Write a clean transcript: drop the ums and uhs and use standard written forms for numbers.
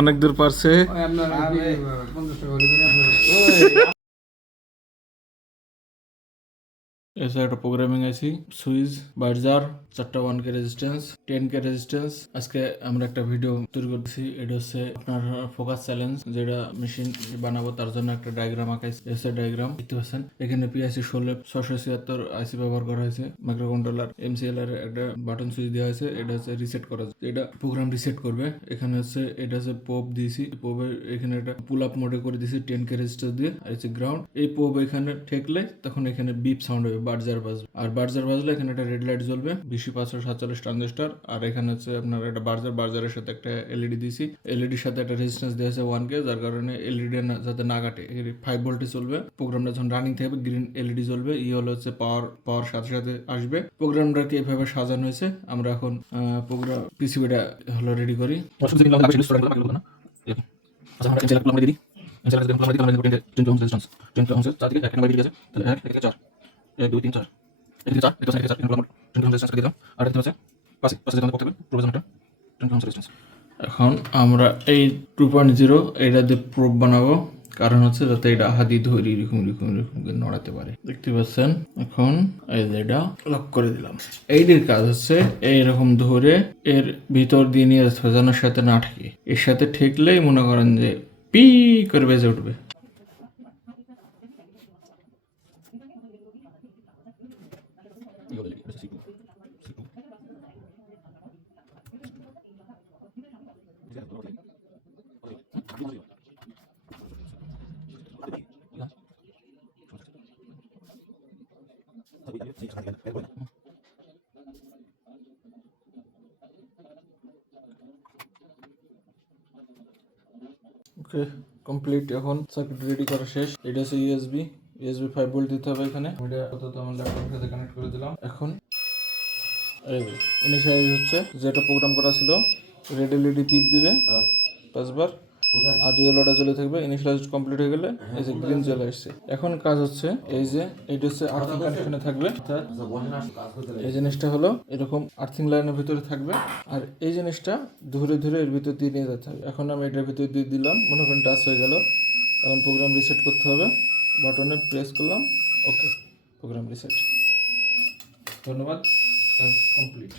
অনেক দূর পারছে। ऐसा একটা প্রোগ্রামিং আছি সুইচ বার্জার 4টা 1K রেজিস্ট্যান্স 10K রেজিস্ট্যান্স। আজকে আমরা একটা ভিডিও তৈরি করতেছি। এটা হচ্ছে আপনার ফোকাস চ্যালেঞ্জ, যেটা মেশিন বানাবো তার জন্য একটা ডায়াগ্রাম আঁকাইছি। এসে ডায়াগ্রাম দেখতে পাচ্ছেন। এখানে পিআইসি 16 676 আইসি ব্যবহার করা হয়েছে। মাইক্রো কন্ট্রোলার এমসিএল এর একটা বাটন সুইচ দেওয়া হয়েছে। এটা হচ্ছে রিসেট করা, এটা প্রোগ্রাম রিসেট করবে। এখানে হচ্ছে এটা হচ্ছে পোপ দিয়েছি, পোপের এখানে একটা পুল আপ মোডে করে দিয়েছি 10K রেজিস্টার দিয়ে। আর হচ্ছে গ্রাউন্ড। এই পোপ এখানে ঠেকলে তখন এখানে বিপ সাউন্ড হবে, বার্জার বাজবে। আর বার্জার বাজলে এখানে একটা রেড লাইট জ্বলবে, বিসি 547 ট্রানজিস্টার। আর এখানে হচ্ছে আপনার একটা বার্জারের সাথে একটা এলইডি দিয়েছি। এলইডির সাথে একটা রেজিস্ট্যান্স দেওয়া হয়েছে 1K, যার কারণে এলইডি যাতে না কাটে 5 ভোল্টে চলবে। প্রোগ্রামটা যখন রানিং থাকবে গ্রিন এলইডি জ্বলবে। হলো হচ্ছে পাওয়ার সাথে সাথে আসবে। প্রোগ্রামটাকে এভাবে সাজানো হয়েছে। আমরা এখন প্রোগ্রাম পিসিবিটা হলো রেডি করি। এখন আমরা এই 2.0 এটা দিয়ে প্রুফ বানাবো, কারণ হচ্ছে যাতে এটা হাতি ধরি এরকম নড়াতে পারে। দেখতে পাচ্ছেন। এখন এই যে এটা লক করে দিলাম। এইটির কাজ হচ্ছে এইরকম ধরে এর ভিতর দিয়ে নিয়ে যেন সাথে না ঠেকে। এর সাথে ঠেকলেই মনে করেন যে পি করে বেজে উঠবে। ওকে, কমপ্লিট। এখন সার্কিট রেডি করা শেষ। এটা হচ্ছে ইউএসবি 5 ভোল্ট দিতে হবে এখানে। এটা আপাতত আমার ল্যাপটপের সাথে কানেক্ট করে দিলাম। এখন এই ইনিশিয়ালাইজ হচ্ছে, যেটা প্রোগ্রাম করা ছিল। রেড এলইডি টিপ দিবে 5 বার, আর ইয়েলোটা জ্বলে থাকবে। ইনিশিয়ালাইজ কমপ্লিট হয়ে গেলে এই যে গ্রিন জ্বলে আসছে। এখন কাজ হচ্ছে এই যে এইটা হচ্ছে আর্থিং কানেকশনে থাকবে। এই জিনিসটা হলো এরকম আর্থিং লাইনের ভিতরে থাকবে, আর এই জিনিসটা ধরে ধরে এর ভিতর দিয়ে নিয়ে যেতে হবে। এখন আমি এটার ভিতরে দিয়ে দিলাম, মনে করেন টাচ হয়ে গেল। এখন প্রোগ্রাম রিসেট করতে হবে, বাটনে প্রেস করলাম। ওকে, প্রোগ্রাম রিসেট। ধন্যবাদ, কমপ্লিট।